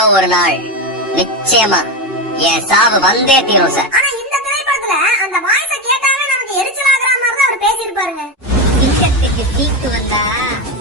ஏதோ ஒரு நாள் நிச்சயமா என் சாவு வந்தே தீரும் சார். ஆனா இந்த திரைப்படத்துல அந்த வாய்ஸ கேட்டாவே நமக்கு எரிச்சலாகிற மாதிரி தான் அவர் பேசியிருப்பாருங்க. சிங்கத்துக்கு சீக்கு வந்தா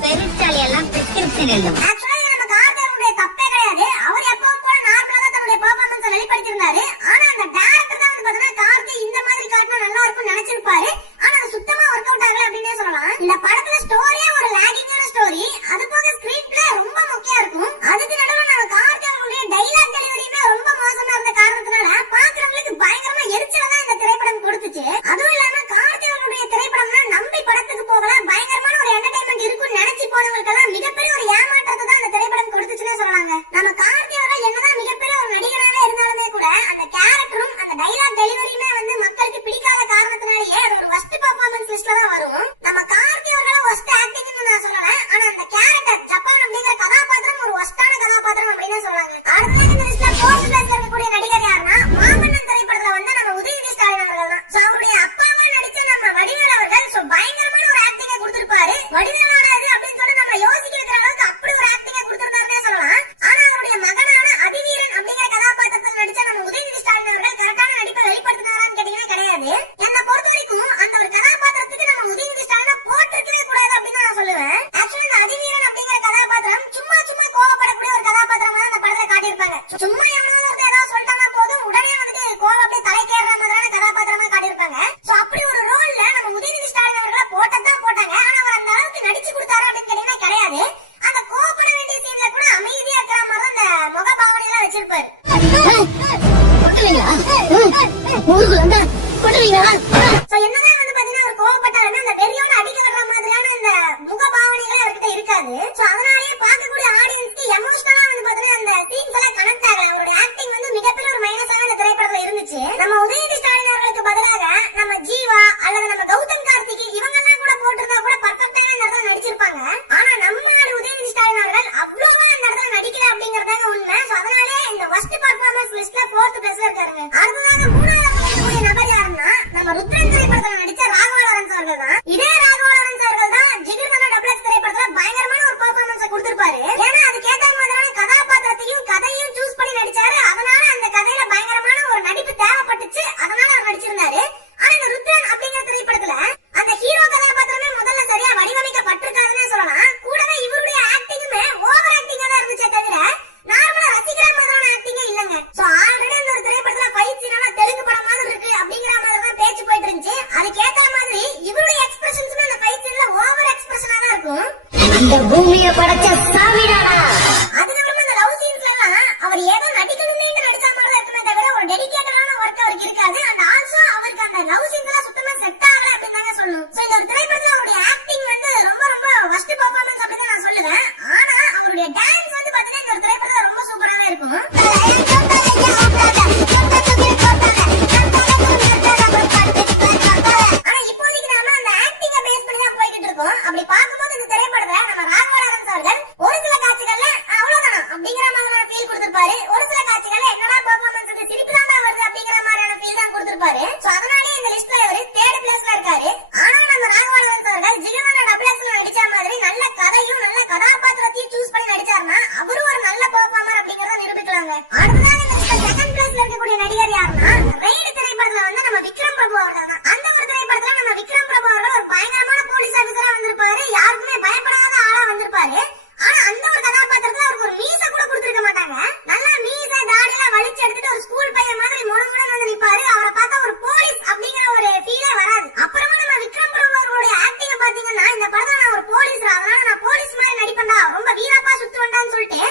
பெருச்சாலி எல்லாம் பிரிஸ்கிரிப்ஷன் எழுதும். ஆக்சுவலி நம்ம கார்த்தியோட தப்பே கிடையாது. அவர் எப்பவும் போல நார்மலா தான் தன்னுடைய பெர்ஃபார்மன்ஸை வெளிப்படுத்தியிருந்தாரு. ஆனா அந்த டைரக்டர் தான் வந்து பாத்தீங்கன்னா கார்த்தி இந்த மாதிரி காட்டினா நல்லா இருக்கும்னு நினைச்சிருப்பாரு. ஆனா அது சுத்தமா ஒர்க் அவுட் ஆகல அப்படின்னே சொல்லலாம். இந்த படத்துல ஸ்டோரியே ஒரு லாகிங்கான ஸ்டோரி. அது போக ஸ்கிரீன் பிளே ரொம்ப முக்கியம் இருக்கும். அதுக்கு நடுவுல நம்ம கார்த்தியோட டைலாக் டெலிவரியுமே ரொம்ப மோசமா இருந்த காரணத்தினால பாக்குறவங்களுக்கு பயங்கரமா எரிச்சல தான் இந்த திரைப்படம் கொடுத்துச்சு. அதுவும் இல்லாம கார்த்தியோட திரைப்படம்னா நம்பி படத்துக்கு போகலாம், பயங்கரமான ஒரு என்டர்டைன்மெண்ட் இருக்கும்னு நினைச்சு போனவங்களுக்கெல்லாம் மிகப்பெரிய ஒரு ஏமாற்றத்தை தான் இந்த திரைப்படம் கொடுத்துச்சுன்னே சொல்லலாங்க. நம்ம கார்த்தி அவர்கள் என்னதான் மிகப்பெரிய ஒரு நடிகராக இருந்தாலுமே கூட அந்த கேரக்டரும் அந்த டைலாக் டெலிவரியுமே வந்து மக்களுக்கு பிடிக்காத காரணத்தினாலேயே அது ஒரு ஃபர்ஸ்ட் பெர்ஃபார்மன்ஸ் லிஸ்ட்ல தான் வரும். நம்ம கார்த்தி அவர்கள் ஃபர்ஸ்ட் ஆக்டிங்னு நான் சொல்லல, ஆனா அந்த கேரக்டர் ஜப்பான் அப்படிங்கிற கதாபாத்திரம் ஒரு ஒஸ்டான கதாபாத்திரம் அப்படின்னு சொல்றாங்க. அடுத்ததாக இந்த லிஸ்ட்ல ஃபோர்த் பிளேஸ்ல இருக்கக்கூடிய நடிகர் யாருன்னா மாமன்னன் திரைப்படத்துல வந்து நம்ம உதயநிதி ஸ்டாலின் அவர்கள் தான். சோ அவருடைய அப்பாவா நடிச்ச நம்ம வடிவேலு அவர்கள் சோ பயங்கரமான ஒரு ஆக்டிங்க கொடுத்திருப்பாரு. வடிவேலோட அது அப்படின்னு சொல்லி நம்ம யோசிக்க வைக்கிற அளவுக்கு அப்படி ஒரு ஆக்டிங்க கொடுத்திருக்காருன்னே சொல்லலாம். ஆனா அவருடைய மகனான அதிவீரன் அப்படிங்கிற கதாபாத்திரத்தில் நடிச்ச நம்ம உதயநிதி ஸ்டாலின் அவர்கள் கரெக்டான நடிப்பை வெளிப்படுத்தினாரான்னு கேட்டீங்கன்னா கிடையாது. என்னை பொறுத்த வரைக்கும் அந்த ஒரு கதாபாத்திரத்துக்கு நம்ம உதயநிதி ஸ்டாலினை போட்டிருக்கவே கூடாது அப்படின்னு நான் சொல்லுவேன். ஆக்சுவலி இந்த அதிவீரன் அப்படிங்கிற கதாபாத்திரம் சும்மா சும்மா கோவப்படக்கூடிய ஒரு கதாபாத்திரம் தான் அந்த படத்துல காட்டியிருப்பாங்க. சும்மா எவனாவது ஏதாவது சொல்லிட்டாங்க போதும் உடனே வந்துட்டு கோவம் அப்படியே தலைக்கேற மாதிரியான கதாபாத்திரமா காட்டியிருப்பாங்க. சோ அப்படி ஒரு ரோல்ல நம்ம உதயநிதி ஸ்டாலின் அவர்களை போட்டதான் போட்டாங்க. ஆனா அவர் அந்த அளவுக்கு நடிச்சு கொடுத்தாரு அப்படின்னு கேட்டீங்கன்னா கிடையாது. அந்த கோவப்பட வேண்டிய சீன்ல கூட அமைதியா இருக்கிற மாதிரி தான் அந்த முகபாவனை எல்லாம் வச்சிருப்பாரு. என்னதான் வந்து பாத்தீங்கன்னா அவர் கோவப்பட்டாலுமே அந்த பெரியவனை அடிக்க வர்ற மாதிரியான இந்த முகபாவனைகளே அவர்கிட்ட இருக்காது. சோ அதனாலேயே பார்க்கக்கூடிய ஆடியன்ஸ்க்கு எமோஷனலா வந்து பாத்தீங்கன்னா அந்த சீன்ஸ் எல்லாம் கனெக்ட் ஆகல. அவருடைய ஆக்டிங் வந்து மிகப்பெரிய ஒரு மைனஸான இந்த திரைப்படத்துல இருந்துச்சு. நம்ம உதயநிதி ஸ்டாலின் அவர்களுக்கு பதிலாக நம்ம ஜீவா அல்லது நம்ம கௌதம் கார்த்திகி இவங்க எல்லாம் கூட போட்டிருந்தா கூட பர்ஃபெக்டான இந்த இடத்துல நடிச்சிருப்பாங்க. ஆனா நம்ம உதயநிதி ஸ்டாலின் அவர்கள் அவ்வளவா இந்த இடத்துல நடிக்கல அப்படிங்கறதாங்க உண்மை. சோ அதனாலே இந்த ஃபர்ஸ்ட் பெர்ஃபார்மன்ஸ் லிஸ்ட்ல 4th பிளேஸ்ல இருக்காருங்க. அடுத்ததாக மூணாவது இருக்கக்கூடிய நபர் யாருன்னா நம்ம ருத்ரன் திரைப்படத்துல நடிச்ச ராகவா லாரன்ஸ் அவர்கள் தான். இதே ராகவா லாரன்ஸ் அவர்கள் தான் ஜிகிர்தண்டா டபுள் திரைப்படத்துல பயங்கரமான ஒரு பெர்ஃபார்மன்ஸ் கொடுத்திருப்பாரு. ஏன்னா அதுக்கு ஏத்த மாதிரியான கதாபாத்திரத்தையும் கதையும் சூஸ் பண்ணி நடிச்சாரு. அதனால அந்த கதையில பயங்கரமான ஒரு நடிப்பு தேவைப்பட்டுச்சு. அதனால அவர் நடிச்சிருந்தாரு. ஆனா இந்த ருத்ரன் அப்படிங்கிற திரைப்படத்துல அந்த ஹீரோ கதாபாத்திரமே முதல்ல சரியா வடிவமைக்கப்பட்டிருக்காதுன்னே சொல்லலாம். கூடவே இவருடைய ஆக்டிங்குமே ஓவர் ஆக்டிங்கா தான் இருந்துச்சே தவிர நார்மலா ரசிக்கிற மாதிரியான ஆக்டிங்கே இல்லங்க. சோ ஆல்ரெடி அந்த ஒரு திரைப்படத்துல ஃபைட் சீனால தெலுங்கு படம் மாதிரி இருக்கு அப்படிங்கிற மாதிரி தான் பேச்சு போயிட்டு இருந்துச்சு. அதுக்கு ஏத்த மாதிரி இவருடைய எக்ஸ்பிரஷன்ஸ்மே அந்த ஃபைட் சீன்ல ஓவர் எக்ஸ்பிரஷனா தான் இருக்கும். இந்த பூமியை படைச்ச சாமிடானா. அதுக்கப்புறமா அந்த லவ் சீன்ஸ்ல எல்லாம் அவர் ஏதோ நடிக்கணும்னு நடிச்ச மாதிரி தான் இருக்குமே தவிர ஒரு டெடிகேட்டடான ஒர்க் அவருக்கு இருக்காது. அண்ட் ஆல்சோ அவருக்கு அந்த லவ் சீன்ஸ் எல்லாம் சுத்தமா செட் ஆகல அப்படின்னு தாங்க சொல்லணும். சோ இந்த ஒரு திரைப்படத்துல அவருடைய ஆக்டிங் வந்து ரொம்ப ரொம்ப ஃபர்ஸ்ட் பெர்ஃபார்மன்ஸ் அப்படின்னு நான் சொல்லுவேன். ஆனா அவருடைய டான்ஸ் வந்து பாத்தீங்கன்னா இந்த ஒரு திரைப்படத்துல ரொம்ப சூப்பராவே இருக்கும். ஆனா இப்போதைக்கு நாம அந்த ஆக்டிங்க பேஸ் பண்ணி தான் போய்கிட்டு இருக்கோம். அப்படி பார்க்கும்போது இந்த திரைப்படத்துல நம்ம ராகவா லாரன்ஸ் அவர்கள் ஒரு சில காட்சிகள்ல அவ்வளவுதானா அப்படிங்கிற மாதிரியான ஃபீல் கொடுத்திருப்பாரு. ஒரு சில காட்சிகள்ல என்னடா பெர்ஃபார்மன்ஸ் அந்த சிரிப்பு தான் வருது அப்படிங்கிற மாதிரியான ஃபீல் தான் கொடுத்திருப்பாரு. சோ அதனாலே இந்த லிஸ்ட்ல அவர் 3rd பிளேஸ்ல இருக்காரு. ஆனா நம்ம ராகவா லாரன்ஸ் அவர்கள் ஜிகிர்தண்டா டபுள் நடிச்ச மாதிரி நல்ல கதையும் நல்ல கதாபாத்திரத்தையும் சூஸ் பண்ணி நடிச்சாருன்னா அவரும் ஒரு நல்ல பெர்ஃபார்மர் அப்படிங்கறத நிரூபிக்கலாங்க. அடுத்ததாக இந்த லிஸ்ட்ல 2nd பிளேஸ்ல இருக்கக்கூடிய நடிகர் யாருன்னா ரெய்டு திரைப்படத்துல வந்து நம்ம விக்ரம் பிரபு அவர்கள் தான். அந்த ஒரு திரைப்படத்துல நம்ம விக்ரம் பிரபு அவர்கள் ஒரு பயங்கரமான போலீஸ் ஆபீசரா வந்திருப்பாரு. யாருக்குமே பயப்படாத ஆளா வந்திருப்பாரு. ஆனா அந்த ஒரு கதாபாத்திரத்துல அவருக்கு ஒரு மீச கூட கொடுத்திருக்க மாட்டாங்க. நல்லா மீச தாடியெல்லாம் வலிச்சு எடுத்துட்டு ஒரு ஸ்கூல் பையன் மாதிரி முடமுடன்னு வந்து நிப்பாரு. அவரை பார்த்தா ஒரு போலீஸ் அப்படிங்கிற ஒரு ஃபீலே வராது. அப்புறமா நம்ம விக்ரம் பிரபு அவர்களுடைய ஆக்டிங்க பாத்தீங்கன்னா இந்த படத்துல நான் ஒரு போலீஸ், அதனால நான் போலீஸ் மாதிரி நடிப்பேன்டா, ரொம்ப வீரப்பா சுத்துவேன்டான்னு சொல்லிட்டு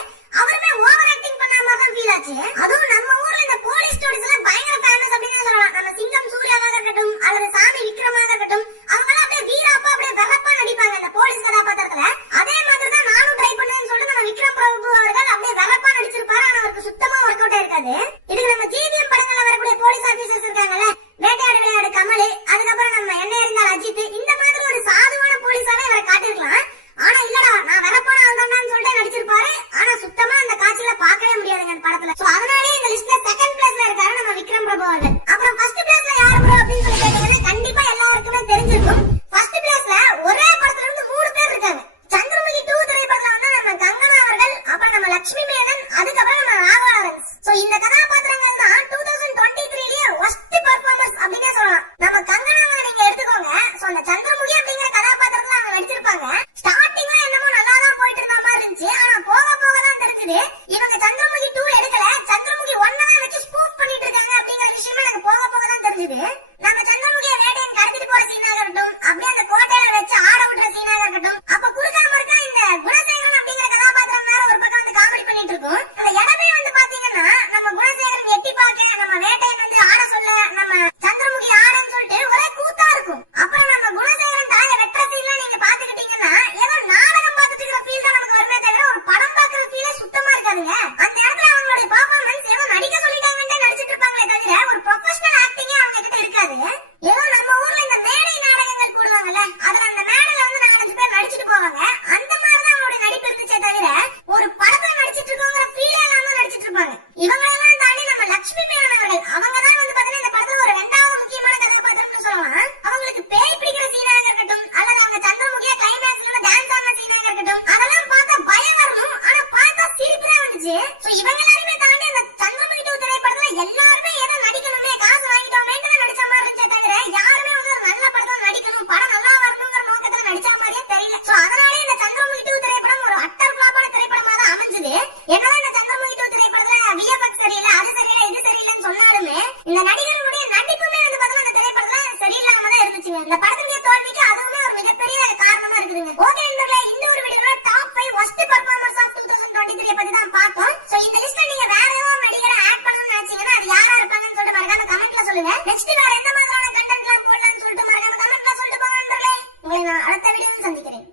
அவருமே ஓவர் ஆக்டிங் பண்ண மாதிரி தான் ஃபீல் ஆச்சு. அதுவும் நம்ம ஊர்ல இந்த போலீஸ் ஸ்டோரிஸ் எல்லாம் பயங்கர ஃபேமஸ் அப்படின்னு சொல்லலாம். நம்ம சிங்கம் சூர்யாவாக இருக்கட்டும் அல்லது சாமி விக்ரமாக இருக்கட்டும் அவங்க எல்லாம் அப்படியே வீரப்பா அப்படியே வெறப்பா நடிப்பாங்க இந்த போலீஸ் கதாபாத்திரத்துல. அதே மாதிரி தான் நானும் ட்ரை பண்ணேன்னு சொல்லிட்டு நம்ம விக்ரம் பிரபு அவர்கள் அப்படியே வெறப்பா நடிச்சிருப்பாரு. ஆனா அவருக்கு சுத்தமா ஒர்க் அவுட் ஆயிருக்காது. இதுக்கு நம்ம ஜிவிஎம் படங்கள்ல வரக்கூடிய போலீஸ் ஆபீசர்ஸ் இருக்காங்கல்ல, வேட்டையாடு விளையாடு கமல், அதுக்கப்புறம் நம்ம என்ன இருந்தால் அஜித், இந்த மாதிரி ஒரு சாதுவான போலீஸாவே அவரை காட்டிருக்கலாம். ஆனா இல்லடா நான் வெறப்பான ஆள்தான்னு சொல்லிட்டு நடிச்சிருப்பாரு. ஆனா சுத்தமா அந்த காட்சியில பார்க்கவே முடியாதுங்க அந்த படத்துல. சோ அதனாலே இந்த லிஸ்ட்ல 2nd பிளேஸ்ல இருக்காரு நம்ம விக்ரம் பிரபு அவர்கள். அப்புறம் ஃபர்ஸ்ட் பிளேஸ்ல யாரு ப்ரோ அப்படின்னு சொல்லி கேட்டீங்கன்னா கண்டிப்பா எல்லாருக்குமே தெரிஞ்சிருக்கும். ஃபர்ஸ்ட் பிளேஸ்ல ஒரே படத்துல இருந்து 3 பேர் இருக்காங்க. சந்திரமுகி 2 திரைப்படத்துல வந்து நம்ம கங்கனா அவர்கள், அப்புறம் நம்ம லட்சுமி மேனன், அதுக்கப்புறம் நம்ம தெரிஞ்சது இவங்க சந்திரமுகி 2 எடுக்கல, சந்திரமுகி 1 தான் வச்சு ஸ்பூஃப் பண்ணிட்டு இருக்காங்க அப்படிங்கிற விஷயமே எனக்கு போக போக தான் தெரிஞ்சது. நம்ம சந்திரமுகியை வேட்டையன் கடத்திட்டு போற சீனாக இருக்கட்டும், அப்படியே அந்த கோட்டையில வச்சு ஆட விடுற சீனாக இருக்கட்டும், அப்ப குறுக்காம இருக்கா இந்த குணசேகரன் அப்படிங்கிற கதாபாத்திரம் வேற ஒரு பக்கம் வந்து காமெடி பண்ணிட்டு இருக்கும். அந்த இடமே வந்து பாத்தீங்கன்னா நம்ம குணசேகரன் எட்டி பார்க்க, நம்ம வேட்டையன் வந்து ஆட சொல்ல, நம்ம சந்திரமுகி ஆடன்னு சொல்லிட்டு ஒரே கூத்தா இருக்கும். அப்புறம் நம்ம குணசேகரன் தலைய வெட்டுற சீன்லாம் நீங்க பாத்துக்கிட்டீங்கன்னா ஏதோ நாடகம் பார்த்துட்டு இருக்கிற ஃபீல் தான் நமக்கு வருமே தவிர ஒரு படம் பாக்குற ஃபீலே சுத்தமா இருக்காதுங்க. அந்த இடத்துல அவங்களுடைய பெர்ஃபார்மன்ஸ் ஏதோ நடிக்க சொல்லிட்டாங்கன்னு நடிச்சிட்டு இருப்பாங்களே தவிர ஒரு ப்ரொஃபஷனல் ஆக்டிங்கே அவங்க கிட்ட இருக்காது. ஏதோ நம்ம ஊர்ல இந்த மேடை நாடகங்கள் போடுவாங்கல்ல, அதுல அந்த மேடையில வந்து 4-5 பேர் நடிச்சிட்டு போவாங்க, அந்த மாதிரி தான் அவங்களுடைய நடிப்பு இருந்துச்சே தவிர ஒரு படத்துல நடிச்சிட்டு இருக்கோங்கிற ஃபீலே இல்லாம நடிச்சிட்டு இருப்பாங்க. இவங்களெல்லாம் தாண்டி நம்ம லட்சுமி மேனன் அவர்கள், அவங்க தான் வந்து பாத்தீங்கன்னா இந்த படத்துல ஒரு 2வது முக்கியமான கதாபாத்திரம்னு சொல்லலாம். அவங்களுக்கு பேய் பிடிக்கிற சீனாக இருக்கட்டும், அல்லது அவங்க சந்திரமுகியா கிளைமேக்ஸ்ல டான்ஸ் ஆடுற சீனாக இருக்கட்டும், அதெல்லாம் பார்த்தா பயம் வரணும், ஆனா பார்த்தா சிரிப்பு தான் வந்துச்சு. சோ இவங்க எல்லாருமே தாண்டி அந்த சந்திரமுகி 2 திரைப்படத்துல எல்லாருமே ஏதோ நடிக்கணுமே, காசு வாங்கிட்டோமேன்னு நடிச்ச மாதிரி இருந்துச்சே தவிர யாருமே வந்து ஒரு நல்ல படத்துல நடிக்கணும், படம் நல்லா வரணுங்கிற நோக்கத்துல நடிச்ச மாதிரியே தெரியல. சோ அதனாலே இந்த சந்திரமுகி 2 திரைப்படம் ஒரு அட்டர் ஃபிளாப்பான திரைப்படமா தான் அமைஞ்சது. என்னதான் இந்த சந்திரமுகி 2 திரைப்படத்துல விஎஃப்எக்ஸ் சரியில்லை, அது சரியில்லை, இது சரியில்லைன்னு சொன்னாலுமே இந்த நடிகர்களுடைய நடிப்புமே வந்து பாத்தீங்கன்னா இந்த திரைப்படத்துல சரியில்லாம தான் இருந்துச்சுங்க. இந்த படத்துடைய தோல்விக்கு அதுவுமே ஒரு மிகப்பெரிய காரணமா இருக்குதுங்க. ஓகே நண்பர்களே, இந்த ஒரு வீடியோல டாப் 5 worst performers of 2023 பத்தி தான் பார்த்தோம். சோ இந்த லிஸ்ட்ல நீங்க வேற ஏதாவது நடிகரை ஆட் பண்ணணும்னு நினைச்சீங்கன்னா அது யாரா இருப்பாங்கன்னு சொல்லிட்டு மறக்காம கமெண்ட்ல சொல்லுங்க. நெக்ஸ்ட் வேற எந்த மாதிரியான கண்டென்ட்லாம் போடலாம்னு சொல்லிட்டு மறக்காம கமெண்ட்ல சொல்லிட்டு போங்க நண்பர்களே. உங்களை நான் அடுத்த வீடியோல சந்திக்கிறேன்.